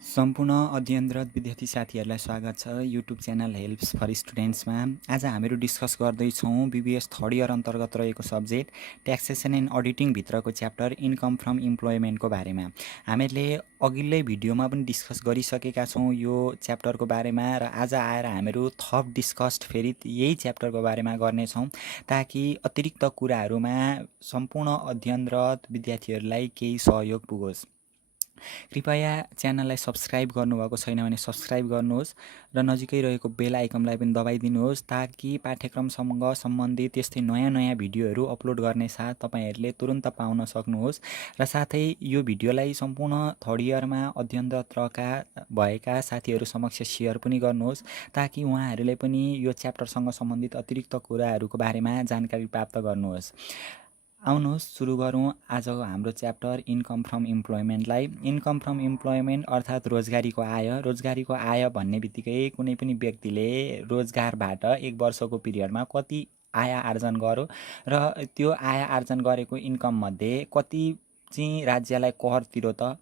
सम्पूर्ण अध्ययनरत विद्यार्थी साथीहरूलाई स्वागत छ युट्युब च्यानल हेल्प्स फर स्टुडेन्ट्समा। आज हामीहरू डिस्कस गर्दैछौँ बिबिएस थर्ड इयर अन्तर्गत रहेको सब्जेक्ट ट्याक्सेसन एन्ड अडिटिङभित्रको च्याप्टर इन्कम फ्रम इम्प्लोइमेन्टको बारेमा। हामीहरूले अघिल्लै भिडियोमा पनि डिस्कस गरिसकेका छौँ यो च्याप्टरको बारेमा र आज आएर हामीहरू थप डिस्कस्ड फेरि यही च्याप्टरको बारेमा गर्नेछौँ ताकि अतिरिक्त कुराहरूमा सम्पूर्ण अध्ययनरत विद्यार्थीहरूलाई केही सहयोग पुगोस्। कृपया च्यानललाई सब्सक्राइब गर्नुभएको छैन भने सब्सक्राइब गर्नुहोस् र नजिकै रहेको बेल आइकनलाई पनि दबाइदिनुहोस् ताकि पाठ्यक्रमसँग सम्बन्धित यस्तै नयाँ नयाँ भिडियोहरू अपलोड गर्ने साथ तपाईँहरूले तुरुन्त पाउन सक्नुहोस्। र साथै यो भिडियोलाई सम्पूर्ण थर्ड इयरमा अध्ययनरत भएका साथीहरू समक्ष सेयर पनि गर्नुहोस् ताकि उहाँहरूले पनि यो च्याप्टरसँग सम्बन्धित अतिरिक्त कुराहरूको बारेमा जानकारी प्राप्त गर्नुहोस्। आउनुहोस् सुरु गरौँ आजको हाम्रो च्याप्टर इन्कम फ्रम इम्प्लोइमेन्टलाई। इन्कम फ्रम इम्प्लोइमेन्ट अर्थात् रोजगारीको आय। रोजगारीको आय भन्ने बित्तिकै कुनै पनि व्यक्तिले रोजगारबाट एक वर्षको पिरियडमा कति आय आर्जन गर्यो र त्यो आय आर्जन गरेको इन्कममध्ये कति चाहिँ राज्यलाई कर तिर्यो त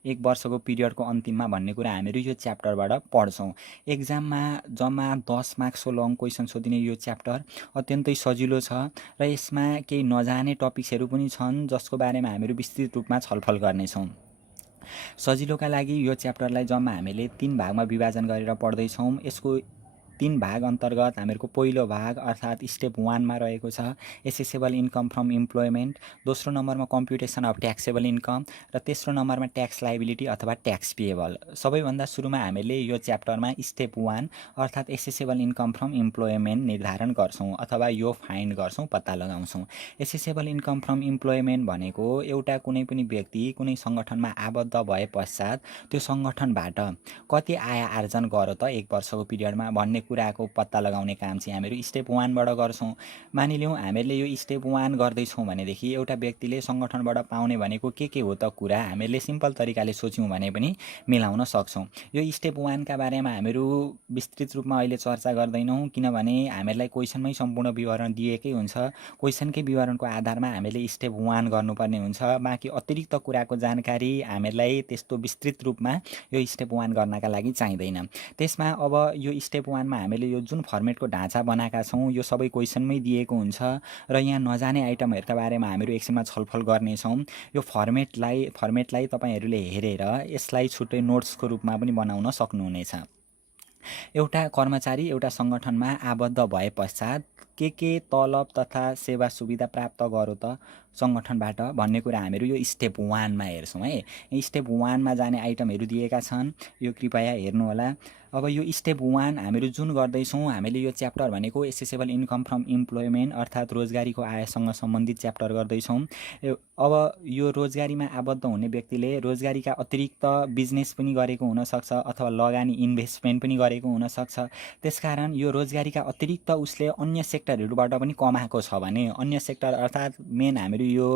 एक वर्षको पिरियडको अन्तिममा भन्ने कुरा हामीहरू यो च्याप्टरबाट पढ्छौँ। एक्जाममा जम्मा 10 मार्क्सको लङ क्वेसन सोधिने यो च्याप्टर अत्यन्तै सजिलो छ र यसमा केही नजाने टपिक्सहरू पनि छन् जसको बारेमा हामीहरू विस्तृत रूपमा छलफल गर्नेछौँ। सजिलोका लागि यो च्याप्टरलाई जम्मा हामीले 3 भागमा विभाजन गरेर पढ्दैछौँ। यसको 3 भाग अन्तर्गत हामीहरूको पहिलो भाग अर्थात् स्टेप 1 मा रहेको छ एसेसेबल इन्कम फ्रम इम्प्लोइमेन्ट, दोस्रो नम्बरमा कम्प्युटेसन अफ ट्याक्सेबल इन्कम र तेस्रो नम्बरमा ट्याक्स लाइबिलिटी अथवा ट्याक्स पेएबल। सबैभन्दा सुरुमा हामीले यो च्याप्टरमा स्टेप 1 अर्थात् एसेसेबल इन्कम फ्रम इम्प्लोइमेन्ट निर्धारण गर्छौँ अथवा यो फाइन्ड गर्छौँ, पत्ता लगाउँछौँ। एसेसेबल इन्कम फ्रम इम्प्लोइमेन्ट भनेको एउटा कुनै पनि व्यक्ति कुनै सङ्गठनमा आबद्ध भए पश्चात त्यो सङ्गठनबाट कति आय आर्जन गर्यो त एक वर्षको पिरियडमा भन्ने कुराको पत्ता लगाउने काम चाहिँ हामीहरू स्टेप 1 बाट गर्छौँ। मानिलिउँ हामीहरूले यो स्टेप 1 गर्दैछौँ भनेदेखि एउटा व्यक्तिले सङ्गठनबाट पाउने भनेको के हो त कुरा हामीले सिम्पल तरिकाले सोच्यौँ भने पनि मिलाउन सक्छौँ। यो स्टेप 1 का बारेमा हामीहरू विस्तृत रूपमा अहिले चर्चा गर्दैनौँ किनभने हामीहरूलाई क्वेसनमै सम्पूर्ण विवरण दिएकै हुन्छ। क्वेसनकै विवरणको आधारमा हामीले स्टेप 1 गर्नुपर्ने हुन्छ। बाँकी अतिरिक्त कुराको जानकारी हामीलाई त्यस्तो विस्तृत रूपमा यो स्टेप 1 गर्नका लागि चाहिँदैन। त्यसमा अब यो स्टेप 1 मा हामीले यो जुन फर्मेटको ढाँचा बनाएका छौँ यो सबै क्वेसनमै दिएको हुन्छ र यहाँ नजाने आइटमहरूका बारेमा हामीहरू एकछिनमा छलफल गर्नेछौँ। यो फर्मेटलाई तपाईँहरूले हेरेर यसलाई छुट्टै नोट्सको रूपमा पनि बनाउन सक्नुहुनेछ। एउटा कर्मचारी एउटा सङ्गठनमा आबद्ध भए पश्चात के तलब तथा सेवा सुविधा प्राप्त गर्यो त सङ्गठनबाट भन्ने कुरा हामीहरू यो स्टेप 1 मा हेर्छौँ है। स्टेप 1 मा जाने आइटमहरू दिएका छन्, यो कृपया हेर्नुहोला। अब यो स्टेप 1 हामीहरू जुन गर्दैछौँ हामीले यो च्याप्टर भनेको एसेसेबल इन्कम फ्रम इम्प्लोइमेन्ट अर्थात् रोजगारीको आयसँग सम्बन्धित च्याप्टर गर्दैछौँ। अब यो रोजगारीमा आबद्ध हुने व्यक्तिले रोजगारीका अतिरिक्त बिजनेस पनि गरेको हुनसक्छ अथवा लगानी इन्भेस्टमेन्ट पनि गरेको हुनसक्छ। त्यसकारण यो रोजगारीका अतिरिक्त उसले अन्य सेक्टरहरूबाट पनि कमाएको छ भने अन्य सेक्टर अर्थात् मेन हामीहरू यो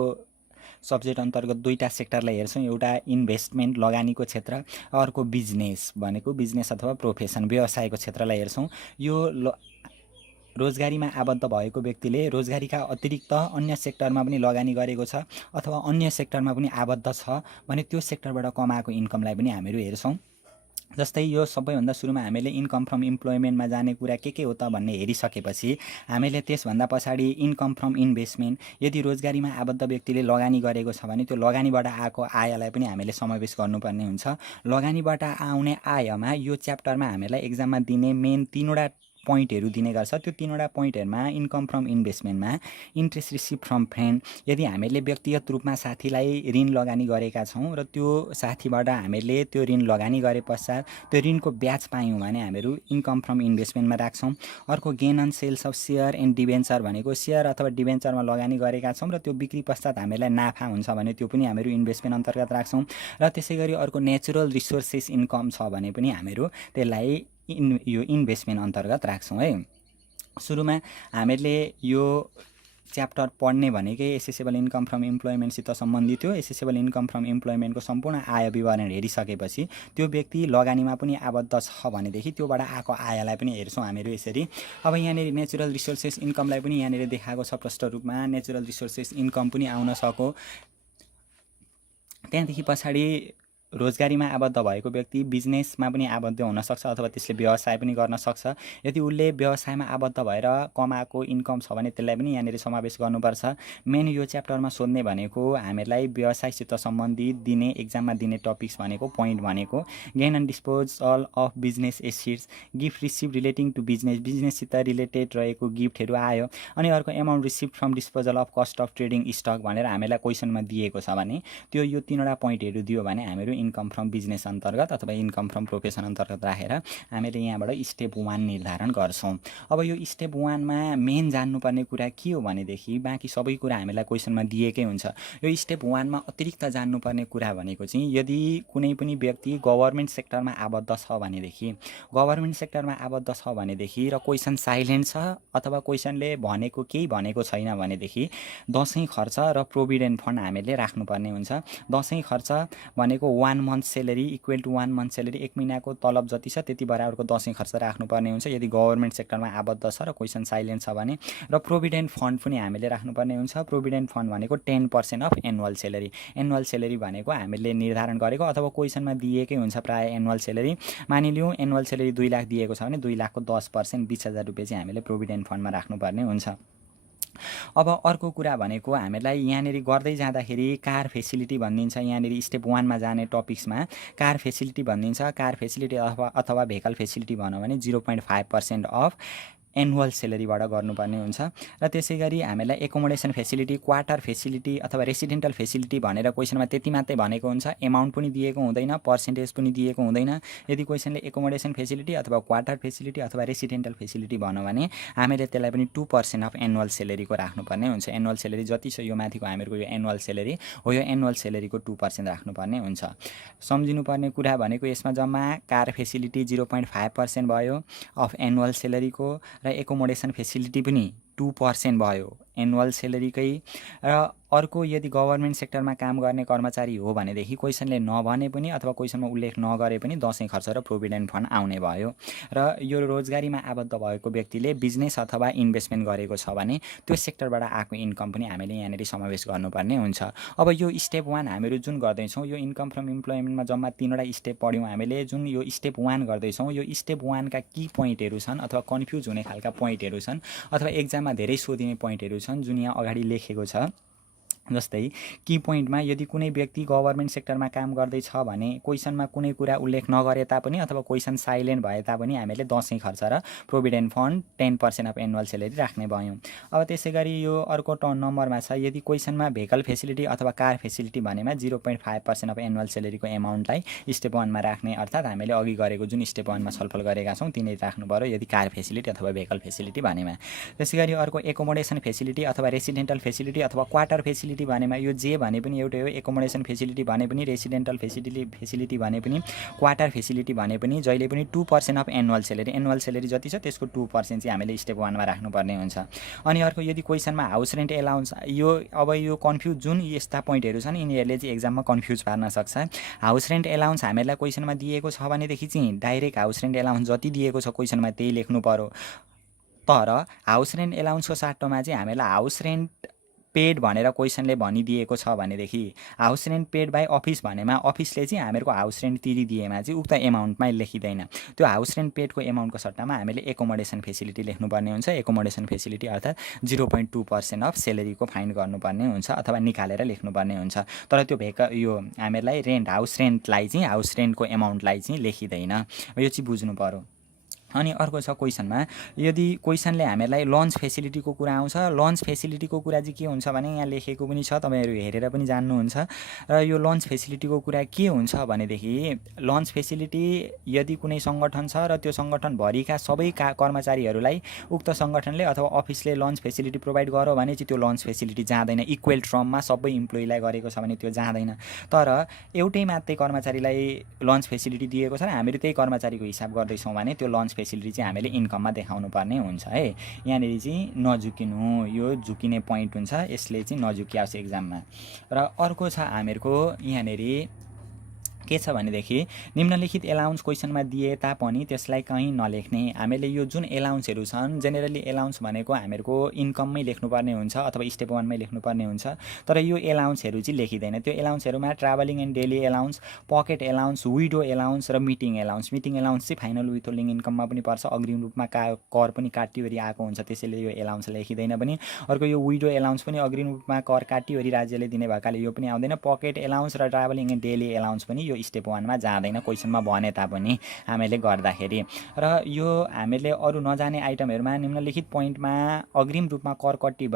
सब्जेक्ट अन्तर्गत दुईवटा सेक्टरलाई हेर्छौँ। एउटा इन्भेस्टमेन्ट लगानीको क्षेत्र, अर्को बिजनेस भनेको बिजनेस अथवा प्रोफेसन व्यवसायको क्षेत्रलाई हेर्छौँ। यो रोजगारीमा आबद्ध भएको व्यक्तिले रोजगारीका अतिरिक्त अन्य सेक्टरमा पनि लगानी गरेको छ अथवा अन्य सेक्टरमा पनि आबद्ध छ भने त्यो सेक्टरबाट कमाएको इन्कमलाई पनि हामीहरू हेर्छौँ। जस्तै यो सबैभन्दा सुरुमा हामीले इन्कम फ्रम इम्प्लोइमेन्टमा जाने कुरा के हो त भन्ने हेरिसकेपछि हामीले त्यसभन्दा पछाडि इन्कम फ्रम इन्भेस्टमेन्ट, यदि रोजगारीमा आबद्ध व्यक्तिले लगानी गरेको छ भने त्यो लगानीबाट आएको आयलाई पनि हामीले समावेश गर्नुपर्ने हुन्छ। लगानीबाट आउने आयमा यो च्याप्टरमा हामीलाई एक्जाममा दिने मेन 3वटा पोइन्टहरू दिने गर्छ। त्यो 3वटा पोइन्टहरूमा इन्कम फ्रम इन्भेस्टमेन्टमा इन्ट्रेस्ट रिसिभ फ्रम फ्रेन्ड, यदि हामीले व्यक्तिगत रूपमा साथीलाई ऋण लगानी गरेका छौँ र त्यो साथीबाट हामीले त्यो ऋण लगानी गरे पश्चात त्यो ऋणको ब्याज पायौँ भने हामीहरू इन्कम फ्रम इन्भेस्टमेन्टमा राख्छौँ। अर्को gain on sales of share and debenture भनेको सेयर अथवा डिभेन्चरमा लगानी गरेका छौँ र त्यो बिक्री पश्चात हामीलाई नाफा हुन्छ भने त्यो पनि हामीहरू इन्भेस्टमेन्ट अन्तर्गत राख्छौँ। र त्यसै गरी अर्को नेचुरल रिसोर्सेस इन्कम छ भने पनि हामीहरू त्यसलाई यो इन्भेस्टमेन्ट अन्तर्गत राख्छौँ है। सुरुमा हामीले यो च्याप्टर पढ्ने भनेकै एसेसेबल इन्कम फ्रम इम्प्लोइमेन्टसित सम्बन्धित हो। एसेसेबल इन्कम फ्रम इम्प्लोइमेन्टको सम्पूर्ण आय विवरण हेरिसकेपछि त्यो व्यक्ति लगानीमा पनि आबद्ध छ भनेदेखि त्योबाट आएको आयलाई पनि हेर्छौँ हामीहरू यसरी। अब यहाँनिर नेचुरल रिसोर्सेस इन्कमलाई पनि यहाँनिर देखाएको छ प्रष्ट रूपमा, नेचुरल रिसोर्सेस इन्कम पनि आउन सक्यो। त्यहाँदेखि पछाडि रोजगारीमा आबद्ध भएको व्यक्ति बिजनेसमा पनि आबद्ध हुनसक्छ अथवा त्यसले व्यवसाय पनि गर्न सक्छ। यदि उसले व्यवसायमा आबद्ध भएर कमाएको इन्कम छ भने त्यसलाई पनि यहाँनिर समावेश गर्नुपर्छ। मेन यो च्याप्टरमा सोध्ने भनेको हामीलाई व्यवसायसित सम्बन्धित दिने एक्जाममा दिने टपिक्स भनेको पोइन्ट भनेको gain and disposal of business assets, gift receive relating to बिजनेससित रिलेटेड रहेको गिफ्टहरू आयो। अनि अर्को amount receive from disposal of cost of trading stock भनेर हामीलाई क्वेसनमा दिएको छ भने त्यो यो 3वटा पोइन्टहरू दियो भने हामीहरू इन्कम फ्रम बिजनेस अन्तर्गत अथवा इन्कम फ्रम प्रोफेसन अन्तर्गत राखेर हामीले यहाँबाट स्टेप 1 निर्धारण गर्छौँ। अब यो स्टेप 1 मा मेन जान्नुपर्ने कुरा के हो भनेदेखि बाँकी सबै कुरा हामीलाई क्वेसनमा दिएकै हुन्छ। यो स्टेप 1 मा अतिरिक्त जान्नुपर्ने कुरा भनेको चाहिँ यदि कुनै पनि व्यक्ति गभर्मेन्ट सेक्टरमा आबद्ध छ भनेदेखि र क्वेसन साइलेन्ट छ अथवा क्वेसनले भनेको केही भनेको छैन भनेदेखि दसैँ खर्च र प्रोभिडेन्ट फन्ड हामीले राख्नुपर्ने हुन्छ। दसैँ खर्च भनेको 1 month salary equal to 1 month salary, 1 महिनाको तलब जति छ त्यति बराबरको दसैँ खर्च राख्नुपर्ने हुन्छ यदि गभर्मेन्ट सेक्टरमा आबद्ध छ र क्वेसन साइलेन्ट छ भने। र प्रोभिडेन्ट फन्ड पनि हामीले राख्नुपर्ने हुन्छ। प्रोभिडेन्ट फन्ड भनेको 10% of annual salary. Annual salary भनेको हामीले निर्धारण गरेको अथवा क्वेसनमा दिएकै हुन्छ प्रायः एनुअल सेलेरी। मानिलिउँ एनुअल सेलेरी 2 लाख दिएको छ भने 2 लाखको 10% 20,000 रुपियाँ चाहिँ हामीले प्रोभिडेन्ट फन्डमा राख्नुपर्ने हुन्छ। अब अर्को कुरा भनेको हामीलाई यहाँनिर गर्दै जाँदाखेरि कार फेसिलिटी भनिदिन्छ। यहाँनिर स्टेप 1 मा जाने टपिक्समा कार फेसिलिटी भनिदिन्छ। कार फेसिलिटी अथवा भेहिकल फेसिलिटी भनौँ भने 0.5% अफ एनुअल सेलेरीबाट गर्नुपर्ने हुन्छ। र त्यसै गरी हामीलाई एकोमोडेसन फेसिलिटी, क्वार्टर फेसिलिटी अथवा रेसिडेन्टल फेसिलिटी भनेर क्वेसनमा त्यति मात्रै भनेको हुन्छ, एमाउन्ट पनि दिएको हुँदैन, पर्सेन्टेज पनि दिएको हुँदैन। यदि क्वेसनले एकोमोडेसन फेसिलिटी अथवा क्वार्टर फेसिलिटी अथवा रेसिडेन्टल फेसिलिटी भन्यो भने हामीले त्यसलाई पनि 2% अफ एनुअल सेलेरीको राख्नुपर्ने हुन्छ। एनुअल सेलेरी जति छ यो माथिको हामीहरूको यो एनुअल सेलेरी हो, यो एनुअल सेलेरीको 2% राख्नुपर्ने हुन्छ। सम्झिनुपर्ने कुरा भनेको यसमा जम्मा कार फेसिलिटी 0.5% भयो अफ एनुअल सेलेरीको र एकोमोडेसन फेसिलिटी पनि 2% भयो एनुअल सेलेरीकै। र अर्को यदि गभर्मेन्ट सेक्टरमा काम गर्ने कर्मचारी हो भनेदेखि क्वेसनले नभने पनि अथवा क्वेसनमा उल्लेख नगरे पनि दसैँ खर्च र प्रोभिडेन्ट फन्ड आउने भयो। र यो रोजगारीमा आबद्ध भएको व्यक्तिले बिजनेस अथवा इन्भेस्टमेन्ट गरेको छ भने त्यो सेक्टरबाट आएको इन्कम पनि हामीले यहाँनिर समावेश गर्नुपर्ने हुन्छ। अब यो स्टेप 1 हामीहरू जुन गर्दैछौँ यो इन्कम फ्रम इम्प्लोइमेन्टमा जम्मा 3वटा स्टेप पढ्यौँ हामीले। जुन यो स्टेप 1 गर्दैछौँ यो स्टेप 1 का की पोइन्टहरू छन् अथवा कन्फ्युज हुने खालका पोइन्टहरू छन् अथवा एक्जाममा धेरै सोधिने पोइन्टहरू छन् जुन यहाँ अगाडि लेखेको छ। जस्तै की पोइन्टमा यदि कुनै व्यक्ति गभर्मेन्ट सेक्टरमा काम गर्दैछ भने क्वेसनमा कुनै कुरा उल्लेख नगरे तापनि अथवा क्वेसन साइलेन्ट भए तापनि हामीले दसैँ खर्च र provident fund 10% of annual salary राख्ने भयौँ। अब त्यसै गरी यो अर्को नम्बरमा छ यदि क्वेसनमा भेहिकल फेसिलिटी अथवा कार फेसिलिटी भनेमा 0.5% अफ एनुअल सेलेरीको एमाउन्टलाई स्टेप 1 मा राख्ने, अर्थात् हामीले अघि गरेको जुन स्टेप 1 मा छलफल गरेका छौँ तिनै राख्नु पर्यो यदि कार फेसिलिटी अथवा भेहिकल फेसिलिटी भनेमा। त्यसै गरी अर्को एकोमोडेसन फेसिलिटी अथवा रेसिडेन्टल फेसिलिटी अथवा क्वार्टर फेसिलिटी भनेमा यो जे भने पनि एउटै हो। एकोमोडेसन फेसिलिटी भने पनि, रेसिडेन्टल फेसिलिटी भने पनि, क्वार्टर फेसिलिटी भने पनि जहिले पनि 2% अफ एनुअल सेलेरी जति छ त्यसको 2% चाहिँ हामीले स्टेप 1 मा राख्नुपर्ने हुन्छ। अनि अर्को यदि क्वेसनमा हाउस रेन्ट एलाउन्स अब यो कन्फ्युज जुन यस्ता पोइन्टहरू छन् यिनीहरूले चाहिँ एक्जाममा कन्फ्युज पार्न सक्छ। हाउस रेन्ट एलाउन्स हामीलाई क्वेसनमा दिएको छ भनेदेखि चाहिँ डाइरेक्ट हाउस रेन्ट एलाउन्स जति दिएको छ क्वेसनमा त्यही लेख्नु पर्यो। तर हाउस रेन्ट एलाउन्सको साटोमा चाहिँ हामीलाई हाउस रेन्ट पेड भनेर क्वेसनले भनिदिएको छ भनेदेखि house rent paid by office भनेमा अफिसले चाहिँ हामीहरूको हाउस रेन्ट तिरिदिएमा चाहिँ उक्त एमाउन्टमै लेखिँदैन। त्यो हाउस रेन्ट पेडको एमाउन्टको सट्टामा हामीले एकोमोडेसन फेसिलिटी लेख्नुपर्ने हुन्छ। एकोमोडेसन फेसिलिटी अर्थात् 0.2% अफ सेलेरीको फाइन गर्नुपर्ने हुन्छ अथवा निकालेर लेख्नुपर्ने हुन्छ। तर त्यो यो हामीलाई हाउस रेन्टलाई चाहिँ हाउस रेन्टको एमाउन्टलाई चाहिँ लेखिँदैन, यो चाहिँ बुझ्नु पर्यो। अनि अर्को छ क्वेसनमा यदि क्वेसनले हामीलाई लन्च फेसिलिटीको कुरा आउँछ, लन्च फेसिलिटीको कुरा चाहिँ के हुन्छ भने यहाँ लेखेको पनि छ, तपाईँहरू हेरेर पनि जान्नुहुन्छ। र यो लन्च फेसिलिटीको कुरा के हुन्छ भनेदेखि लन्च फेसिलिटी यदि कुनै सङ्गठन छ र त्यो सङ्गठनभरिका सबै कर्मचारीहरूलाई उक्त सङ्गठनले अथवा अफिसले लन्च फेसिलिटी प्रोभाइड गर्यो भने चाहिँ त्यो लन्च फेसिलिटी जाँदैन। इक्वल टर्ममा सबै इम्प्लोइलाई गरेको छ भने त्यो जाँदैन। तर एउटै मात्रै कर्मचारीलाई लन्च फेसिलिटी दिएको छ र हामीहरू त्यही कर्मचारीको हिसाब गर्दैछौँ भने त्यो लन्च फेसिलिटी चाहिँ हामीले इन्कममा देखाउनु पर्ने हुन्छ है। यहाँनिर चाहिँ नझुकिनु, यो झुकिने पोइन्ट हुन्छ, यसले चाहिँ नझुकियोस् एक्जाममा। र अर्को छ हामीहरूको यहाँनिर के छ भनेदेखि निम्नलिखित एलाउन्स क्वेसनमा दिए तापनि त्यसलाई कहीँ नलेख्ने। हामीले यो जुन एलाउन्सहरू छन् जेनरली एलाउन्स भनेको हामीहरूको इन्कममै लेख्नुपर्ने हुन्छ अथवा स्टेप 1 मै लेख्नुपर्ने हुन्छ, तर यो एलाउन्सहरू चाहिँ लेखिँदैन। त्यो एलाउन्सहरूमा travelling and daily allowance, pocket allowance, widow allowance र मिटिङ एलाउन्स। मिटिङ एलाउन्स चाहिँ फाइनल विथहोल्डिङ इन्कममा पनि पर्छ, अग्रिम रूपमा कर पनि काटिवरी आएको हुन्छ, त्यसैले यो एलाउन्स लेखिँदैन पनि। अर्को यो विडो एलाउन्स पनि अग्रिम रूपमा कर काटिवरी राज्यले दिने भएकाले यो पनि आउँदैन। पकेट एलाउन्स र ट्राभलिङ एन्ड डेली एलाउन्स पनि यो स्टेप 1 मा जाँदैन क्वेसनमा भने तापनि हामीले गर्दाखेरि। र यो हामीले अरू नजाने आइटमहरूमा निम्नलिखित पोइन्टमा अग्रिम रूपमा कर कट्टी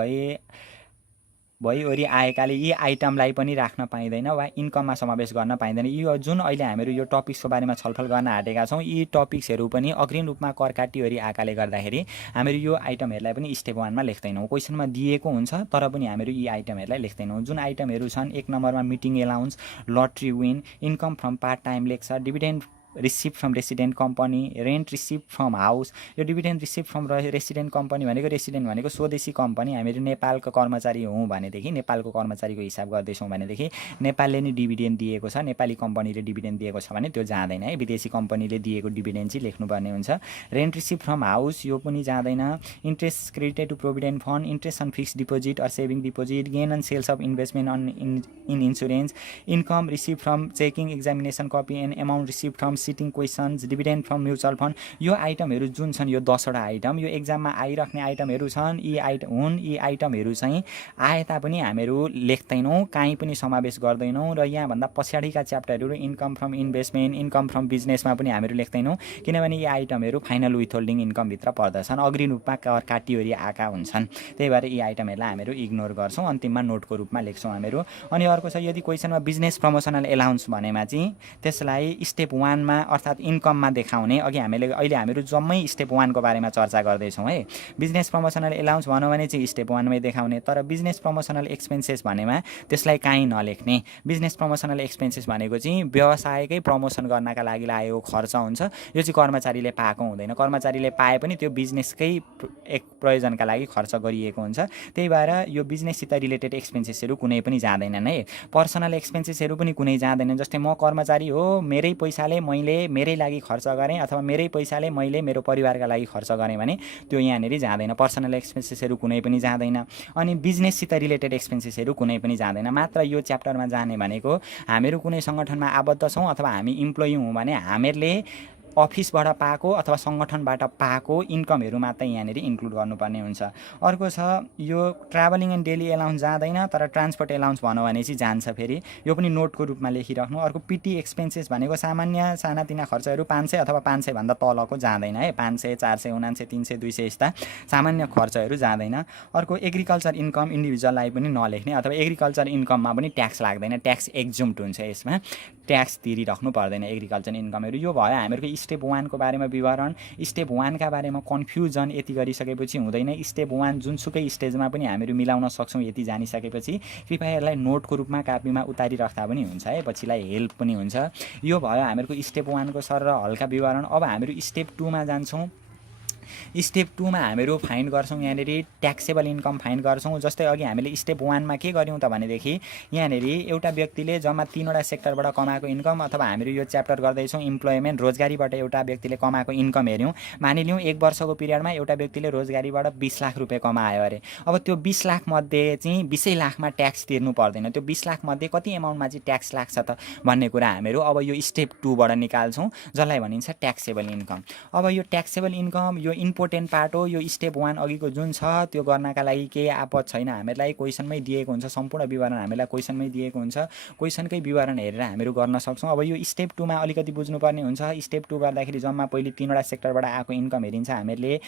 भइवरी आएकाले यी आइटमलाई पनि राख्न पाइँदैन वा इन्कममा समावेश गर्न पाइँदैन। यो जुन अहिले हामीहरू यो टपिक्सको बारेमा छलफल गर्न आँटेका छौँ, यी टपिक्सहरू पनि अग्रिम रूपमा कर काटिवरी आएकाले गर्दाखेरि हामीहरू यो आइटमहरूलाई पनि स्टेप 1 मा लेख्दैनौँ। क्वेसनमा दिएको हुन्छ तर पनि हामीहरू यी आइटमहरूलाई लेख्दैनौँ। जुन आइटमहरू छन् 1 नम्बरमा meeting allowance, lottery win, income from part time lecture, dividend receive from resident company, rent receive from house. यो dividend receive from resident company भनेको रेसिडेन्ट भनेको स्वदेशी कम्पनी। हामीहरू नेपालको कर्मचारी हौँ भनेदेखि, नेपालको कर्मचारीको हिसाब गर्दैछौँ भनेदेखि नेपालले नै डिभिडेन्ड दिएको छ, नेपाली कम्पनीले डिभिडेन्ड दिएको छ भने त्यो जाँदैन है, विदेशी कम्पनीले दिएको डिभिडेन्ड चाहिँ लेख्नुपर्ने हुन्छ। रेन्ट रिसिभ फ्रम हाउस यो पनि जाँदैन। Interest credited to provident fund, interest on fixed deposit or saving deposit, gain on sales of investment in insurance, income receive from checking examination copy and amount receive from sitting questions, dividend from mutual fund. यो आइटमहरू जुन छन् यो 10 वटा item यो एक्जाममा आइराख्ने आइटमहरू छन्। यी आइटमहरू चाहिँ आए तापनि हामीहरू लेख्दैनौँ, काहीँ पनि समावेश गर्दैनौँ। र यहाँभन्दा पछाडिका च्याप्टरहरू income from investment, income from बिजनेसमा पनि हामीहरू लेख्दैनौँ, किनभने यी आइटमहरू फाइनल विथहोल्डिङ इन्कमभित्र पर्दछन्, अग्रिम रूपमा कर काटिवरी आएका हुन्छन्। त्यही भएर यी आइटमहरूलाई हामीहरू इग्नोर गर्छौँ, अन्तिममा नोटको रूपमा लेख्छौँ हामीहरू। अनि अर्को छ यदि क्वेसनमा बिजनेस प्रमोसनल एलाउन्स भनेमा चाहिँ त्यसलाई स्टेप 1 मा अर्थात् इन्कममा देखाउने। अहिले हामीहरू जम्मै स्टेप 1 को बारेमा चर्चा गर्दैछौँ है। बिजनेस प्रमोसनल एलाउन्स भन्यो भने चाहिँ स्टेप 1 मै देखाउने, तर बिजनेस प्रमोसनल एक्सपेन्सेस भनेमा त्यसलाई काहीँ नलेख्ने। बिजनेस प्रमोसनल एक्सपेन्सेस भनेको चाहिँ व्यवसायकै प्रमोसन गर्नका लागि लागेको खर्च हुन्छ। यो चाहिँ कर्मचारीले पाएको हुँदैन, कर्मचारीले पाए पनि त्यो बिजनेसकै एक प्रयोजनका लागि खर्च गरिएको हुन्छ। त्यही भएर यो बिजनेससित रिलेटेड एक्सपेन्सेसहरू कुनै पनि जाँदैनन् है। पर्सनल एक्सपेन्सेसहरू पनि कुनै जाँदैनन्। जस्तै म कर्मचारी हो, मेरै पैसाले मैले मेरै लागि खर्च गरेँ अथवा मेरै पैसाले मैले मेरो परिवारका लागि खर्च गरेँ भने त्यो यहाँनिर जाँदैन। पर्सनल एक्सपेन्सेसहरू कुनै पनि जाँदैन। अनि बिजनेससित रिलेटेड एक्सपेन्सेसहरू कुनै पनि जाँदैन। मात्र यो च्याप्टरमा जाने भनेको हामीहरू कुनै सङ्गठनमा आबद्ध छौँ अथवा हामी इम्प्लोइ हौँ भने हामीहरूले अफिसबाट पाएको अथवा सङ्गठनबाट पाएको इन्कमहरू मात्रै यहाँनिर इन्क्लुड गर्नुपर्ने हुन्छ। अर्को छ यो ट्राभलिङ एन्ड डेली एलाउन्स जाँदैन, तर ट्रान्सपोर्ट एलाउन्स भन्यो भने चाहिँ जान्छ फेरि। यो पनि नोटको रूपमा लेखिराख्नु। अर्को पिटी एक्सपेन्सेस भनेको सामान्य सानातिना खर्चहरू 500 अथवा 500 भन्दा तलको जाँदैन है। 500, 479, 300, 200 यस्ता सामान्य खर्चहरू जाँदैन। अर्को एग्रिकल्चर इन्कम इन्डिभिजुअललाई पनि नलेख्ने, अथवा एग्रिकल्चर इन्कममा पनि ट्याक्स लाग्दैन, ट्याक्स एक्जुम्ट हुन्छ, यसमा ट्याक्स तिरिराख्नु पर्दैन एग्रिकल्चर इन्कमहरू। यो भयो हामीहरूको स्टेप 1 को बारेमा विवरण। स्टेप 1 का बारेमा कन्फ्युजन यति गरिसकेपछि हुँदैन। स्टेप 1 जुनसुकै स्टेजमा पनि हामीहरू मिलाउन सक्छौँ। यति जानिसकेपछि कृपया यसलाई नोटको रूपमा कापीमा उतारिराख्दा पनि हुन्छ है, पछिलाई हेल्प पनि हुन्छ। यो भयो हामीहरूको स्टेप 1 को सरर हल्का विवरण। अब हामीहरू स्टेप 2 मा जान्छौँ। स्टेप 2 मा हामीहरू फाइन्ड गर्छौँ यहाँनिर ट्याक्सेबल इन्कम फाइन्ड गर्छौँ। जस्तै अघि हामीले स्टेप 1 मा के गर्यौँ त भनेदेखि यहाँनिर एउटा व्यक्तिले जम्मा 3 वटा सेक्टरबाट कमाएको इन्कम, अथवा हामीहरू यो च्याप्टर गर्दैछौँ इम्प्लोइमेन्ट, रोजगारीबाट एउटा व्यक्तिले कमाएको इन्कम हेऱ्यौँ। मानिलिउँ 1 वर्षको पिरियडमा एउटा व्यक्तिले रोजगारीबाट 20 लाख रुपियाँ कमायो अरे। अब त्यो 20 लाख मध्ये चाहिँ 20 लाखमा ट्याक्स तिर्नु पर्दैन। त्यो 20 लाख मध्ये कति एमाउन्टमा चाहिँ ट्याक्स लाग्छ त भन्ने कुरा हामीहरू अब यो स्टेप 2 बाट निकाल्छौँ, जसलाई भनिन्छ ट्याक्सेबल इन्कम। अब यो ट्याक्सेबल इन्कम यो इम्पोर्टेन्ट पार्ट हो। यो स्टेप 1 अघिको जुन छ त्यो गर्नका लागि केही आपत छैन। हामीलाई क्वेसनमै दिएको हुन्छ, सम्पूर्ण विवरण हामीलाई क्वेसनमै दिएको हुन्छ। क्वेसनकै विवरण हेरेर हामीहरू गर्न सक्छौँ। अब यो स्टेप 2 मा अलिकति बुझ्नुपर्ने हुन्छ। स्टेप 2 गर्दाखेरि जम्मा पहिले 3 वटा सेक्टरबाट आएको इन्कम हेरिन्छ हामीहरूले।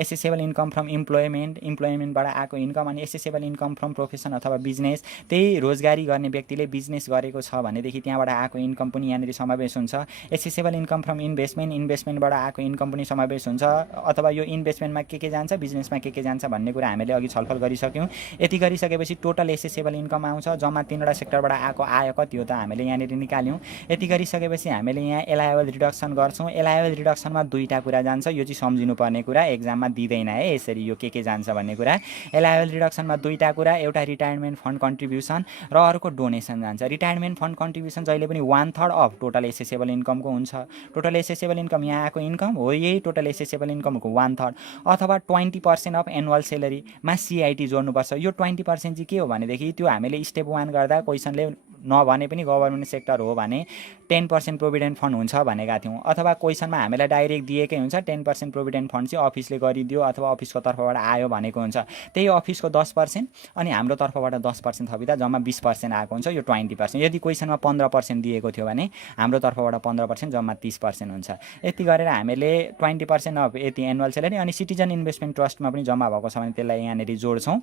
एसेसेबल इन्कम फ्रम इम्प्लोइमेन्टबाट आएको इन्कम, अनि एसेसेबल इन्कम फ्रम प्रोफेसन अथवा बिजनेस, त्यही रोजगारी गर्ने व्यक्तिले बिजनेस गरेको छ भनेदेखि त्यहाँबाट आएको इन्कम पनि यहाँनिर समावेश हुन्छ। एसेसेबल इन्कम फ्रम इन्भेस्टमेन्टबाट आएको इन्कम पनि समावेश हुन्छ। अथवा यो इन्भेस्टमेन्टमा के जान्छ, बिजनेसमा के जान्छ भन्ने कुरा हामीले अघि छलफल गरिसक्यौँ। यति गरिसकेपछि टोटल एसेसेबल इन्कम आउँछ, जम्मा 3वटा सेक्टरबाट आएको आय कति हो त हामीले यहाँनिर निकाल्यौँ। यति गरिसकेपछि हामीले यहाँ एलायबल रिडक्सन गर्छौँ। एलायबल रिडक्सनमा दुईवटा कुरा जान्छ, यो चाहिँ सम्झिनुपर्ने कुरा, एक्जाममा दिँदैन है यसरी यो के जान्छ भन्ने कुरा। एलायबल रिडक्सनमा दुईवटा कुरा, एउटा रिटायरमेन्ट फन्ड कन्ट्रिब्युसन र अर्को डोनेसन जान्छ। रिटायरमेन्ट फन्ड कन्ट्रिब्युसन जहिले पनि 1/3 अफ टोटल एसेसेबल इन्कमको हुन्छ। टोटल एसेसेबल इन्कम यहाँ आएको इन्कम हो, यही टोटल एसेसेबल इन्कमको 1/3 अथवा 20% अफ एनुअल सेलेरीमा सिआइटी जोड्नुपर्छ। यो 20% चाहिँ के हो भनेदेखि त्यो हामीले स्टेप 1 गर्दा क्वेसनले नभने पनि गभर्मेन्ट सेक्टर हो भने 10% प्रोभिडेन्ट फन्ड हुन्छ भनेका थियौँ, अथवा क्वेसनमा हामीलाई डाइरेक्ट दिएकै हुन्छ 10% प्रोभिडेन्ट फन्ड चाहिँ अफिसले गरिदियो अथवा अफिसको तर्फबाट आयो भनेको हुन्छ। त्यही अफिसको 10% अनि हाम्रो तर्फबाट 10% थपिँदा जम्मा 20% आएको हुन्छ, यो 20%। यदि क्वेसनमा 15% दिएको थियो भने हाम्रो तर्फबाट 15% जम्मा 30% हुन्छ। यति गरेर हामीले 20% अफ यति एनुअल सेलेरी अनि सिटिजन इन्भेस्टमेन्ट ट्रस्टमा पनि जम्मा भएको छ भने त्यसलाई यहाँनिर जोड्छौँ।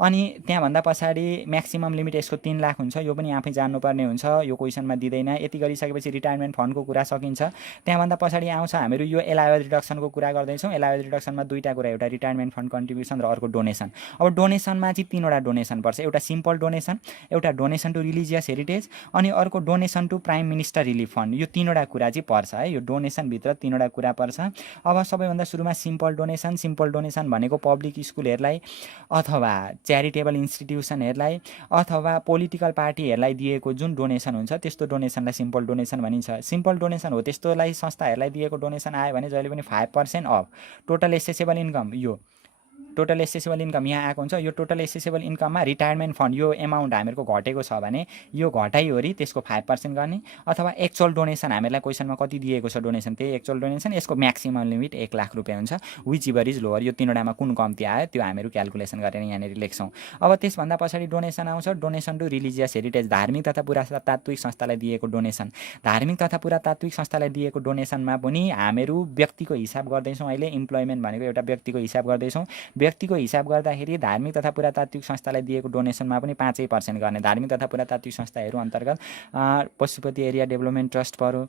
अनि त्यहाँभन्दा पछाडि म्याक्सिमम लिमिट यसको 3 लाख हुन्छ, यो पनि आफै जान्नुपर्ने हुन्छ, यो क्वेसनमा दिँदैन। यति गरिसकेपछि रिटायरमेन्ट फन्डको कुरा सकिन्छ। त्यहाँभन्दा पछाडि आउँछ हामीहरू यो एलायबल रिडक्सनको कुरा गर्दैछौँ। एलायबल रिडक्सनमा दुईवटा कुरा, एउटा रिटायरमेन्ट फन्ड कन्ट्रिब्युसन र अर्को डोनेसन। अब डोनेसनमा चाहिँ 3वटा डोनेसन पर्छ, एउटा सिम्पल डोनेसन, एउटा डोनेसन टु रिलिजियस हेरिटेज अनि अर्को donation to prime minister relief fund. यो 3वटा कुरा चाहिँ पर्छ है, यो डोनेसनभित्र 3वटा कुरा पर्छ। अब सबैभन्दा सुरुमा सिम्पल डोनेसन। सिम्पल डोनेसन भनेको पब्लिक स्कुलहरूलाई अथवा च्यारिटेबल इन्स्टिट्युसनहरूलाई अथवा पोलिटिकल पार्टीहरूलाई दिएको जुन डोनेसन हुन्छ त्यस्तो डोनेसनलाई सिम्पल डोनेसन भनिन्छ। सिम्पल डोनेसन हो त्यस्तोलाई संस्थाहरूलाई दिएको डोनेसन आयो भने जहिले पनि 5% अफ टोटल एसेसेबल इन्कम, यो टोटल एसेसेबल इन्कम यहाँ आएको हुन्छ। यो टोटल एसेसेबल इन्कममा रिटायरमेन्ट फन्ड यो एमाउन्ट हामीहरूको घटेको छ भने यो घटाइवरी त्यसको 5% गर्ने, अथवा एक्चुअल डोनेसन हामीलाई क्वेसनमा कति दिएको छ डोनेसन, त्यही एक्चुअल डोनेसन, यसको म्याक्सिमम लिमिट 1 लाख रुपियाँ हुन्छ। विच इभर इज लोवर, यो 3वटामा कुन कम्ती आयो त्यो हामीहरू क्यालकुलेसन गरेर यहाँनिर लेख्छौँ। अब त्यसभन्दा पछाडि डोनेसन आउँछ, डोनेसन टु रिलिजियस हेरिटेज, धार्मिक तथा पुरातात्विक संस्थालाई दिएको डोनेसन। धार्मिक तथा पुरातात्विक संस्थालाई दिएको डोनेसनमा पनि हामीहरू व्यक्तिको हिसाब गर्दैछौँ। अहिले इम्प्लोइमेन्ट भनेको एउटा व्यक्तिको हिसाब गर्दैछौँ। व्यक्तिको हिसाब गर्दाखेरि धार्मिक तथा पुरातात्विक संस्थालाई दिएको डोनेसनमा पनि 5% गर्ने। धार्मिक तथा पुरातात्विक संस्थाहरू अन्तर्गत पशुपति एरिया डेभलपमेन्ट ट्रस्ट पऱ्यो,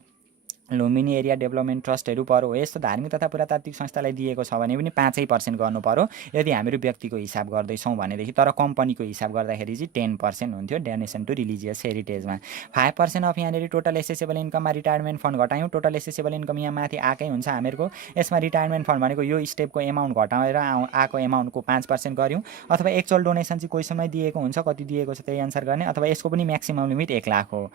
लुम्बिनी एरिया डेभलपमेन्ट ट्रस्टहरू पऱ्यो। हो यस्तो धार्मिक तथा पुरातात्विक संस्थालाई दिएको छ भने पनि 5% गर्नु पऱ्यो यदि हामीहरू व्यक्तिको हिसाब गर्दैछौँ भनेदेखि। तर कम्पनीको हिसाब गर्दाखेरि चाहिँ 10% हुन्थ्यो डोनेसन टु रिलिजियस हेरिटेजमा। 5% अफ यहाँनिर टोटल एसेसेबल इन्कममा रिटायरमेन्ट फन्ड घटायौँ। टोटल एसेसेबल इन्कम यहाँ माथि आएकै हुन्छ हामीहरूको। यसमा रिटायरमेन्ट फन्ड भनेको यो स्टेपको एमाउन्ट घटाएर आएको एमाउन्टको 5% गऱ्यौँ, अथवा एक्चुअल डोनेसन चाहिँ क्वेसनमै दिएको हुन्छ, कति दिएको छ त्यही एन्सर गर्ने, अथवा यसको पनि म्याक्सिमम लिमिट 1 लाख हो।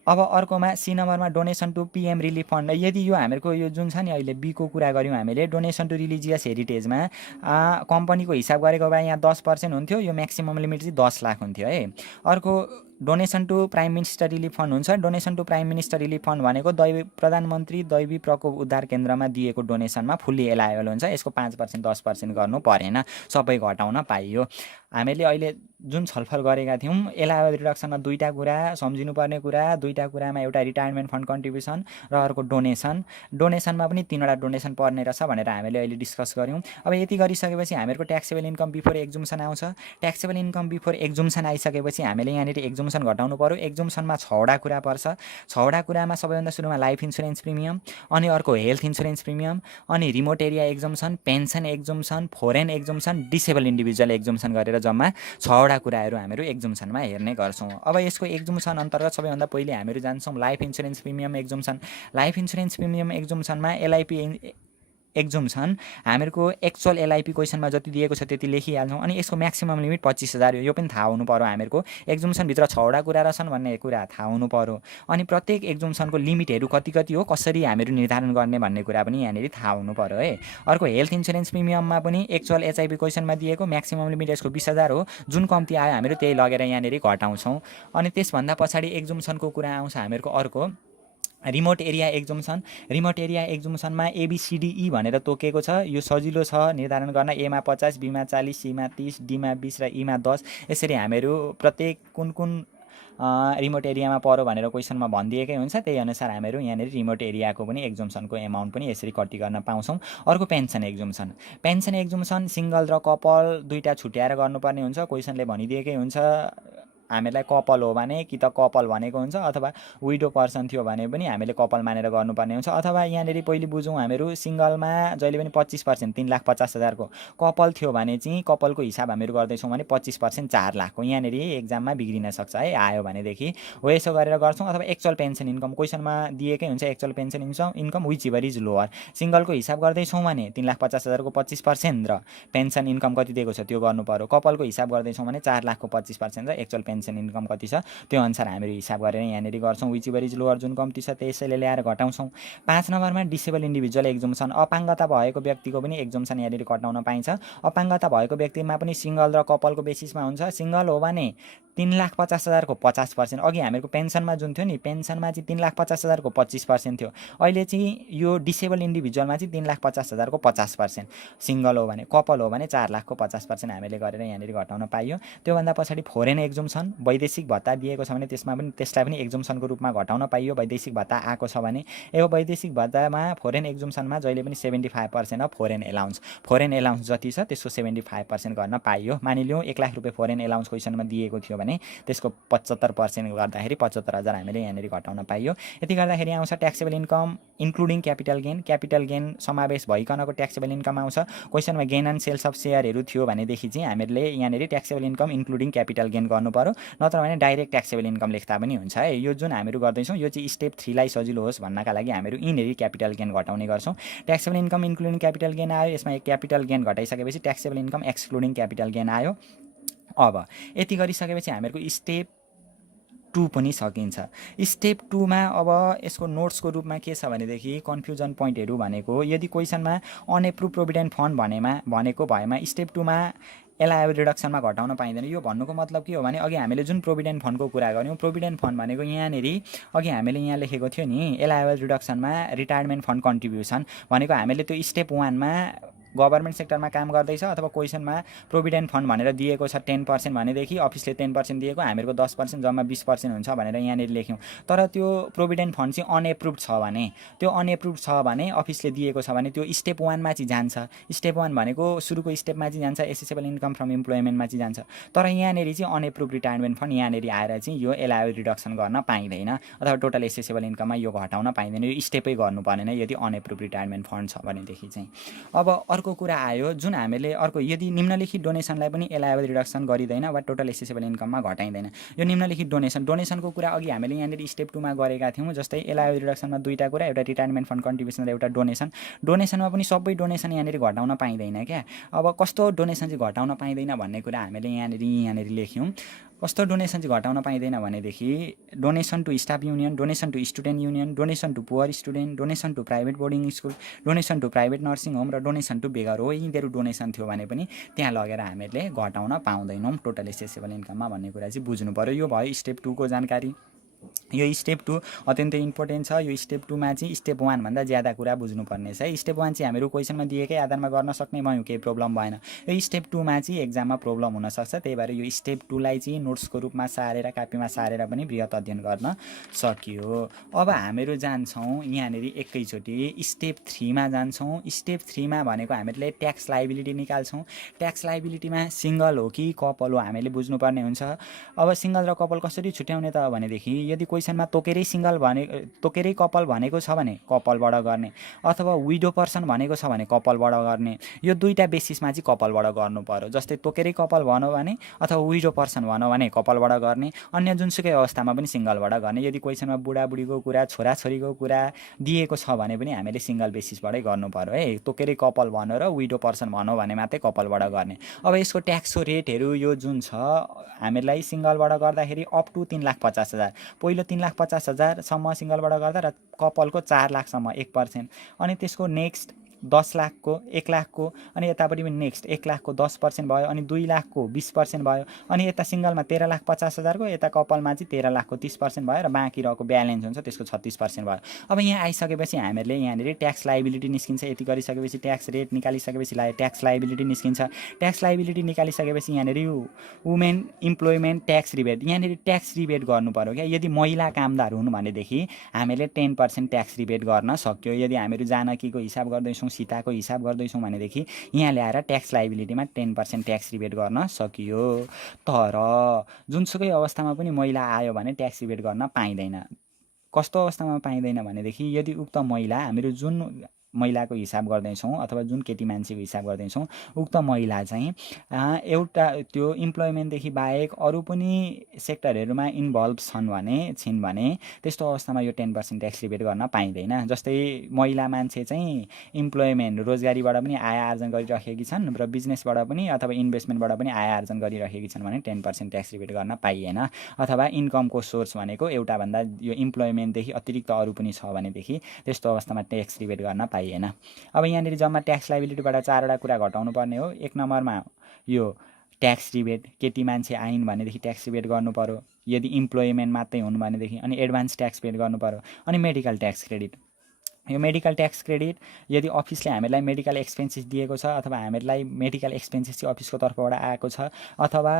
अब अर्कोमा सी नम्बरमा donation to PM relief fund. यदि यो हामीहरूको यो जुन छ नि अहिले बीको कुरा गऱ्यौँ हामीले, डोनेसन टु रिलिजियस हेरिटेजमा कम्पनीको हिसाब गरेको भए यहाँ 10% हुन्थ्यो, यो म्याक्सिमम लिमिट चाहिँ 10 लाख हुन्थ्यो है। अर्को donation to prime minister relief fund हुन्छ। Donation to prime minister relief fund भनेको प्रधानमन्त्री दैवी प्रकोप उद्धार केन्द्रमा दिएको डोनेसनमा फुल्ली एलायबल हुन्छ। यसको 5% 10% गर्नु परेन, सबै घटाउन पाइयो। हामीले अहिले जुन छलफल गरेका थियौँ एलायबल रिडक्सनमा दुईवटा कुरा सम्झिनुपर्ने कुरा, दुईवटा कुरामा एउटा रिटायरमेन्ट फन्ड कन्ट्रिब्युसन र अर्को डोनेसन। डोनेसनमा पनि 3वटा डोनेसन पर्ने रहेछ भनेर हामीले अहिले डिस्कस गऱ्यौँ। अब यति गरिसकेपछि हामीहरूको ट्याक्सेबल इन्कम बिफोर एक्जुम्सन आउँछ। ट्याक्सेबल इन्कम बिफोर एक्जुम्सन आइसकेपछि हामीले यहाँनिर एक्जुम्सन घटाउनु पऱ्यो। एक्जुम्सनमा 6वटा कुरा पर्छ। 6वटा कुरामा सबैभन्दा सुरुमा लाइफ इन्सुरेन्स प्रिमियम, अनि अर्को हेल्थ इन्सुरेन्स प्रिमियम, अनि remote area exemption, pension exemption, foreign exemption, disable individual exemption गरेर जम्मा 6वटा कुराहरू हामीहरू एक्जुम्सनमा हेर्ने गर्छौँ। अब यसको एक्जुम्सन अन्तर्गत सबैभन्दा पहिले हामीहरू जान्छौँ life insurance premium exemption. Life insurance premium एक्जुम्सनमा एलआइपी एक्जुम्सन हामीहरूको एक्चुअल एलआइपी क्वेसनमा जति दिएको छ त्यति लेखिहाल्छौँ। अनि यसको म्याक्सिमम लिमिट 25,000 हो, यो पनि थाहा हुनु पऱ्यो। हामीहरूको एक्जुम्सनभित्र 6वटा कुरा रहेछन् भन्ने कुरा थाहा हुनु पऱ्यो। अनि प्रत्येक एक्जुम्सनको लिमिटहरू कति कति हो, कसरी हामीहरू निर्धारण गर्ने भन्ने कुरा पनि यहाँनिर थाहा हुनु पऱ्यो है। अर्को हेल्थ इन्सुरेन्स प्रिमियममा पनि एक्चुअल एचआइपी क्वेसनमा दिएको म्याक्सिमम लिमिट यसको 20,000 हो। जुन कम्ती आयो हामीहरू त्यही लगेर यहाँनिर घटाउँछौँ। अनि त्यसभन्दा पछाडि एक्जुम्सनको कुरा आउँछ हामीहरूको अर्को remote area exemption. Remote area एक्जुम्सनमा एबीसीडीई भनेर तोकेको छ। यो सजिलो छ निर्धारण गर्न। एमा 50, बीमा 40, सीमा 30, डीमा 20 र ईमा 10। यसरी हामीहरू प्रत्येक कुन कुन रिमोट एरियामा पऱ्यो भनेर क्वेसनमा भनिदिएकै हुन्छ, त्यही अनुसार हामीहरू यहाँनिर रिमोट एरियाको पनि एक्जुम्सनको एमाउन्ट पनि यसरी कति गर्न पाउँछौँ। अर्को पेन्सन एक्जुम्सन। पेन्सन एक्जुम्सन सिङ्गल र कपल दुईवटा छुट्याएर गर्नुपर्ने हुन्छ, क्वेसनले भनिदिएकै हुन्छ। हामीलाई कपल हो भने कि त कपल भनेको हुन्छ अथवा विडो पर्सन थियो भने पनि हामीले कपल मानेर गर्नुपर्ने हुन्छ। अथवा यहाँनिर पहिले बुझौँ हामीहरू सिङ्गलमा जहिले पनि 25% 3,50,000को, कपल थियो भने चाहिँ कपलको हिसाब हामीहरू गर्दैछौँ भने 25% 4 लाखको। यहाँनिर एक्जाममा बिग्रिन सक्छ है आयो भनेदेखि। हो यसो गरेर गर्छौँ। अथवा एक्चुअल पेन्सन इन्कम क्वेसनमा दिएकै हुन्छ actual pension income whichever is lower. सिङ्गलको हिसाब गर्दैछौँ भने 3,50,000को 25% र पेन्सन इन्कम कति दिएको छ त्यो गर्नु पर्यो। कपलको हिसाब गर्दैछौँ भने 4 लाखको 25% र एक्चुअल पेन्सन इन्कम कति छ त्यो अनुसार हामीहरू हिसाब गरेर यहाँनिर गर्छौँ। विच एभर इज लोवर जुन कम्ती छ त्यसैले ल्याएर घटाउँछौँ। 5 नम्बरमा डिसेबल इन्डिभिजुअल एक्जम्सन, अपाङ्गता भएको व्यक्तिको पनि एक्जम्सन यहाँनिर घटाउन पाइन्छ। अपाङ्गता भएको व्यक्तिमा पनि सिङ्गल र कपलको बेसिसमा हुन्छ। सिङ्गल हो भने 3,50,000को 50%, अघि हामीहरूको पेन्सनमा जुन थियो नि पेन्सनमा चाहिँ 3,50,000को 25% थियो, अहिले चाहिँ यो डिसेबल इन्डिभिजुअलमा चाहिँ 3,50,000को 50%। सिङ्गल हो भने, कपल हो भने 4 लाखको 50% हामीले गरेर यहाँनिर घटाउन पाइयो। त्योभन्दा पछाडि फोरेन एक्जम्सन, वैदेशिक भत्ता दिएको छ भने त्यसलाई पनि एक्जम्सनको रूपमा घटाउन पाइयो। वैदेशिक भत्ता आएको छ भने यो वैदेशिक भत्तामा फोरेन एक्जम्सनमा जहिले पनि 75% of foreign allowance, foreign allowance जति छ त्यसको 75% गर्न पाइयो। मानिलिउँ 1 लाख रुपियाँ फोरेन एलाउन्स क्वेसनमा दिएको थियो भने त्यसको 75% गर्दाखेरि 75,000 हामीले यहाँनिर घटाउन पाइयो। यति गर्दाखेरि आउँछ taxable income including capital gain. Capital gain समावेश भइकनको ट्याक्सेबल इन्कम आउँछ। क्वेसनमा गेन एन्ड सेल्स अफ सेयरहरू थियो भनेदेखि चाहिँ हामीले यहाँनिर taxable income including capital gain गर्नु पर्यो, नत्र भने डाइरेक्ट ट्याक्सेबल इन्कम लेख्दा पनि हुन्छ है। यो जुन हामीहरू गर्दैछौँ यो चाहिँ स्टेप 3 लाई सजिलो होस् भन्नका लागि हामीहरू यिनीहरू क्यापिटल गेन घटाउने गर्छौँ। Taxable income including capital gain आयो, यसमा क्यापिटल गेन घटाइसकेपछि taxable income excluding capital gain आयो। अब यति गरिसकेपछि हामीहरूको स्टेप 2 पनि सकिन्छ। स्टेप 2 मा अब यसको नोट्सको रूपमा के छ भनेदेखि कन्फ्युजन पोइन्टहरू भनेको यदि क्वेसनमा अनएप्रुभ प्रोभिडेन्ट फन्ड भनेको भएमा स्टेप 2 मा एलायबल रिडक्सनमा घटाउन पाइँदैन। यो भन्नुको मतलब के हो भने अघि हामीले जुन प्रोभिडेन्ट फन्डको कुरा गऱ्यौँ, प्रोभिडेन्ट फन्ड भनेको यहाँनिर अघि हामीले यहाँ लेखेको थियो नि एलायबल रिडक्सनमा रिटायरमेन्ट फन्ड कन्ट्रिब्युसन भनेको हामीले त्यो स्टेप 1 मा गभर्मेन्ट सेक्टरमा काम गर्दैछ अथवा क्वेसनमा प्रोभिडेन्ट फन्ड भनेर दिएको छ 10% भनेदेखि अफिसले 10% दिएको, हामीहरूको 10% जम्मा 20% हुन्छ भनेर यहाँनिर लेख्यौँ। तर त्यो प्रोभिडेन्ट फन्ड चाहिँ अनएप्रुभ छ भने, त्यो अनएप्रुभ छ भने अफिसले दिएको छ भने त्यो स्टेप 1 मा चाहिँ जान्छ। स्टेप 1 भनेको सुरुको स्टेपमा चाहिँ जान्छ, एसेसेबल इन्कम फ्रम इम्प्लोइमेन्टमा चाहिँ जान्छ। तर यहाँनिर चाहिँ अनएप्रुभ रिटायरमेन्ट फन्ड यहाँनिर आएर चाहिँ यो एलायबल रिडक्सन गर्न पाइँदैन अथवा टोटल एसेसेबल इन्कममा यो घटाउन पाइँदैन। यो स्टेपै गर्नु पर्दैन यदि अनएप्रुभ रिटायरमेन्ट फन्ड छ भनेदेखि चाहिँ। अब अर्को कुरा आयो जुन हामीले अर्को यदि निम्नलिखित डोनेसनलाई पनि एलायबल रिडक्सन गरिँदैन वा टोटल एसेसेबल इन्कममा घटाइँदैन। यो निम्नलिखित डोनेसनको कुरा अघि हामीले यहाँनिर स्टेप 2 मा गरेका थियौँ। जस्तै एलायबल रिडक्सनमा दुईवटा कुरा, एउटा रिटायरमेन्ट फन्ड कन्ट्रिब्युसन र एउटा डोनेसन। डोनेसनमा पनि सबै डोनेसन यहाँनिर घटाउन पाइँदैन क्या। अब कस्तो डोनेसन चाहिँ घटाउन पाइँदैन भन्ने कुरा हामीले यहाँनिर लेख्यौँ। कस्तो डोनेसन चाहिँ घटाउन पाइँदैन भनेदेखि donation to staff union, donation to student union, donation to poor student, donation to private boarding school, donation to private nursing home र डोनेसन टु बेगर हो। यिनीहरू डोनेसन थियो भने पनि त्यहाँ लगेर हामीले घटाउन पाउँदैनौँ टोटल एसेसेबल इन्कममा भन्ने कुरा चाहिँ बुझ्नु पऱ्यो। यो भयो स्टेप 2 को जानकारी। यो स्टेप 2 अत्यन्तै इम्पोर्टेन्ट छ। यो स्टेप 2 मा चाहिँ स्टेप 1 भन्दा ज्यादा कुरा बुझ्नुपर्ने छ है। स्टेप 1 चाहिँ हामीहरू क्वेसनमा दिएकै आधारमा गर्न सक्ने भयौँ, केही प्रब्लम भएन। यो स्टेप 2 मा चाहिँ एक्जाममा प्रब्लम हुनसक्छ, त्यही भएर यो स्टेप 2 लाई चाहिँ नोट्सको रूपमा सारेर कापीमा सारेर पनि बृहत अध्ययन गर्न सकियो। अब हामीहरू जान्छौँ यहाँनिर एकैचोटि स्टेप 3 मा जान्छौँ। स्टेप 3 मा भनेको हामीले ट्याक्स लाइबिलिटी निकाल्छौँ। ट्याक्स लाइबिलिटीमा सिङ्गल हो कि कपल हो हामीले बुझ्नुपर्ने हुन्छ। अब सिङ्गल र कपल कसरी छुट्याउने त भनेदेखि यदि क्वेसनमा तोकेरै कपल भनेको छ भने कपलबाट गर्ने, अथवा विडो पर्सन भनेको छ भने कपलबाट गर्ने। यो दुईवटा बेसिसमा चाहिँ कपलबाट गर्नु पर्यो। जस्तै तोकेरै कपल भनौँ भने अथवा विडो पर्सन भनौँ भने कपलबाट गर्ने, अन्य जुनसुकै अवस्थामा पनि सिङ्गलबाट गर्ने। यदि क्वेसनमा बुढाबुढीको कुरा, छोराछोरीको कुरा दिएको छ भने पनि हामीले सिङ्गल बेसिसबाटै गर्नु पर्यो है। तोकेरै कपल भनौँ र विडो पर्सन भनौँ भने मात्रै कपलबाट गर्ने। अब यसको ट्याक्सको रेटहरू यो जुन छ हामीलाई सिङ्गलबाट गर्दाखेरि अप टु 3,50,000, पहिलो 3,50,000 सिङ्गलबाट गर्दा र कपलको 4 लाखसम्म 1%, अनि त्यसको नेक्स्ट 10 लाखको 1 लाखको, अनि यतापट्टि पनि नेक्स्ट 1 लाखको 10% भयो, अनि 2 लाखको 20% भयो, अनि यता सिङ्गलमा 13,50,000 को, यता कपलमा चाहिँ 13 लाखको 30% भयो र बाँकी रहेको ब्यालेन्स हुन्छ त्यसको 36% भयो। अब यहाँ आइसकेपछि हामीले यहाँनिर ट्याक्स लाइबिलिटी निस्किन्छ। यति गरिसकेपछि ट्याक्स रेट निकालिसकेपछि ट्याक्स लाइबिलिटी निस्किन्छ। ट्याक्स लाइबिलिटी निकालिसकेपछि यहाँनिर वुमेन इम्प्लोइमेन्ट ट्याक्स रिबेट, यहाँनिर ट्याक्स रिबेट गर्नु पर्यो क्या। यदि महिला कामदार हुन् भनेदेखि हामीले 10% ट्याक्स रिबेट गर्न सक्यो। यदि हामीहरू जानकीको हिसाब गर्दैछौँ सीताको हिसाब गर्दैछौँ भनेदेखि यहाँ ल्याएर ट्याक्स लाइबिलिटीमा 10% ट्याक्स रिबेट गर्न सकियो। तर जुनसुकै अवस्थामा पनि महिला आयो भने ट्याक्स रिबेट गर्न पाइँदैन। कस्तो अवस्थामा पाइँदैन भनेदेखि यदि उक्त महिला हामीहरू जुन महिलाको हिसाब गर्दैछौँ अथवा जुन केटी मान्छेको हिसाब गर्दैछौँ उक्त महिला चाहिँ एउटा त्यो इम्प्लोइमेन्टदेखि बाहेक अरू पनि सेक्टरहरूमा इन्भल्भ छिन् भने त्यस्तो अवस्थामा यो 10% ट्याक्स रिबेट गर्न पाइँदैन। जस्तै महिला मान्छे चाहिँ इम्प्लोइमेन्ट रोजगारीबाट पनि आय आर्जन गरिराखेकी छन् र बिजनेसबाट पनि अथवा इन्भेस्टमेन्टबाट पनि आय आर्जन गरिराखेकी छन् भने 10% ट्याक्स रिबेट गर्न पाइएन। अथवा इन्कमको सोर्स भनेको एउटाभन्दा यो इम्प्लोइमेन्टदेखि अतिरिक्त अरू पनि छ भनेदेखि त्यस्तो अवस्थामा ट्याक्स रिबेट गर्न पाइएन। अब यहाँनिर जम्मा ट्याक्स लाइबिलिटीबाट 4वटा कुरा घटाउनु पर्ने हो। 1 नम्बरमा यो ट्याक्स रिबेट, केटी मान्छे आइन् भनेदेखि ट्याक्स रिबेट गर्नु पर्यो, यदि इम्प्लोइमेन्ट मात्रै हुन् भनेदेखि, अनि एडभान्स ट्याक्स पेड गर्नु पर्यो, अनि मेडिकल ट्याक्स क्रेडिट। यो मेडिकल ट्याक्स क्रेडिट यदि अफिसले हामीलाई मेडिकल एक्सपेन्सेस दिएको छ अथवा हामीलाई मेडिकल एक्सपेन्सेस चाहिँ अफिसको तर्फबाट आएको छ अथवा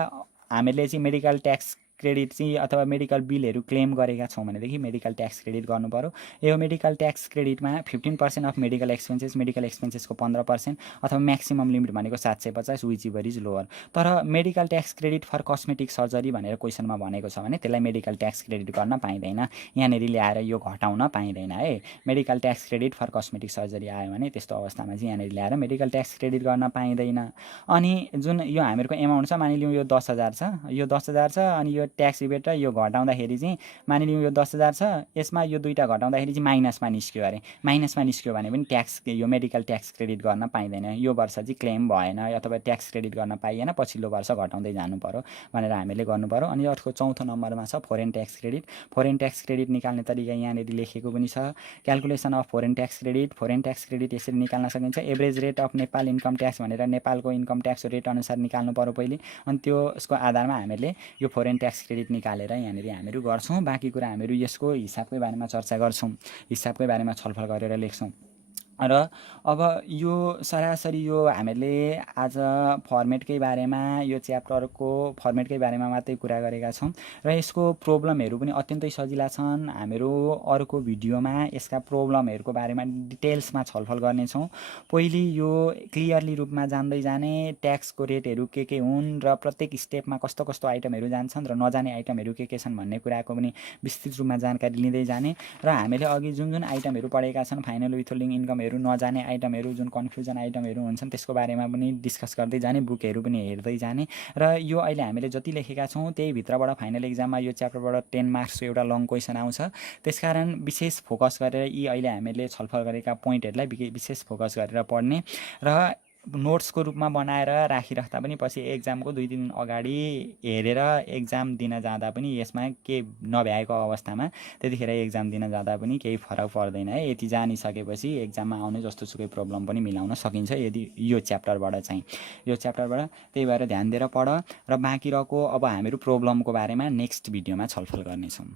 हामीले चाहिँ मेडिकल ट्याक्स क्रेडिट चाहिँ अथवा मेडिकल बिलहरू क्लेम गरेका छौँ भनेदेखि मेडिकल ट्याक्स क्रेडिट गर्नु पर्यो। यो मेडिकल ट्याक्स क्रेडिटमा 15% अफ मेडिकल एक्सपेन्सेसको 15% अथवा म्याक्सिमम लिमिट भनेको 750 विच इभर इज लोवर। तर medical tax credit for cosmetic surgery भनेर क्वेसनमा भनेको छ भने त्यसलाई मेडिकल ट्याक्स क्रेडिट गर्न पाइँदैन। यहाँनिर ल्याएर यो घटाउन पाइँदैन है। Medical tax credit for cosmetic surgery आयो भने त्यस्तो अवस्थामा चाहिँ यहाँनिर ल्याएर मेडिकल ट्याक्स क्रेडिट गर्न पाइँदैन। अनि जुन यो हामीहरूको एमाउन्ट छ, मानिलिउँ यो 10,000 छ, यो 10,000 छ, अनि यो ट्याक्स रिबेट र यो घटाउँदाखेरि चाहिँ मानिलिउँ यो 10,000 छ, यसमा यो दुईटा घटाउँदाखेरि चाहिँ माइनसमा निस्क्यो अरे। माइनसमा निस्क्यो भने पनि ट्याक्स यो मेडिकल ट्याक्स क्रेडिट गर्न पाइँदैन। यो वर्ष चाहिँ क्लेम भएन अथवा ट्याक्स क्रेडिट गर्न पाइएन, पछिल्लो वर्ष घटाउँदै जानु पर्यो भनेर हामीले गर्नु पर्यो। अनि अर्को 4थो नम्बरमा छ foreign tax credit. Foreign tax credit निकाल्ने तरिका यहाँनिर लेखेको पनि छ। Calculation of foreign tax credit. Foreign tax credit यसरी निकाल्न सकिन्छ। Average rate of Nepal income tax भनेर नेपालको इन्कम ट्याक्स रेट अनुसार निकाल्नु पर्यो पहिले, अनि त्यसको आधारमा हामीले यो फोरेन ट्याक्स क्रेडिट निकालेर यहाँनिर हामीहरू गर्छौँ। बाँकी कुरा हामीहरू यसको हिसाबकै बारेमा चर्चा गर्छौँ, हिसाबकै बारेमा छलफल गरेर लेख्छौँ। र अब यो सरासरी यो हामीले आज फर्मेटकै बारेमा, यो च्याप्टरको फर्मेटकै बारेमा मात्रै कुरा गरेका छौँ र यसको प्रब्लमहरू पनि अत्यन्तै सजिला छन्। हामीहरू अर्को भिडियोमा यसका प्रब्लमहरूको बारेमा डिटेल्समा छलफल गर्नेछौँ। पहिले यो क्लियरली रूपमा जान्दै जाने, ट्याक्सको रेटहरू के हुन् र प्रत्येक स्टेपमा कस्तो कस्तो आइटमहरू जान्छन् र नजाने आइटमहरू के छन् भन्ने कुराको पनि विस्तृत रूपमा जानकारी लिँदै जाने र हामीले अघि जुन जुन आइटमहरू पढेका छन्, फाइनल विथहोल्डिङ इन्कमहरू, नजाने आइटमहरू, जुन कन्फ्युजन आइटमहरू हुन्छन् त्यसको बारेमा पनि डिस्कस गर्दै जाने, बुकहरू पनि हेर्दै जाने। र यो अहिले हामीले जति लेखेका छौँ त्यही भित्रबाट फाइनल एक्जाममा यो च्याप्टरबाट 10 मार्क्सको एउटा लङ क्वेसन आउँछ। त्यसकारण विशेष फोकस गरेर यी अहिले हामीले छलफल गरेका पोइन्टहरूलाई विशेष फोकस गरेर पढ्ने र नोट्सको रूपमा बनाएर राखिराख्दा पनि पछि एक्जामको 2 दिन अगाडि हेरेर एक्जाम दिन जाँदा पनि यसमा के नभ्याएको अवस्थामा त्यतिखेर एक्जाम दिन जाँदा पनि केही फरक पर्दैन है। यति जानिसकेपछि एक्जाममा आउने जस्तोसुकै प्रब्लम पनि मिलाउन सकिन्छ यदि यो च्याप्टरबाट चाहिँ, यो च्याप्टरबाट। त्यही भएर ध्यान दिएर पढ र बाँकी रहेको अब हामीहरू प्रब्लमको बारेमा नेक्स्ट भिडियोमा छलफल गर्नेछौँ।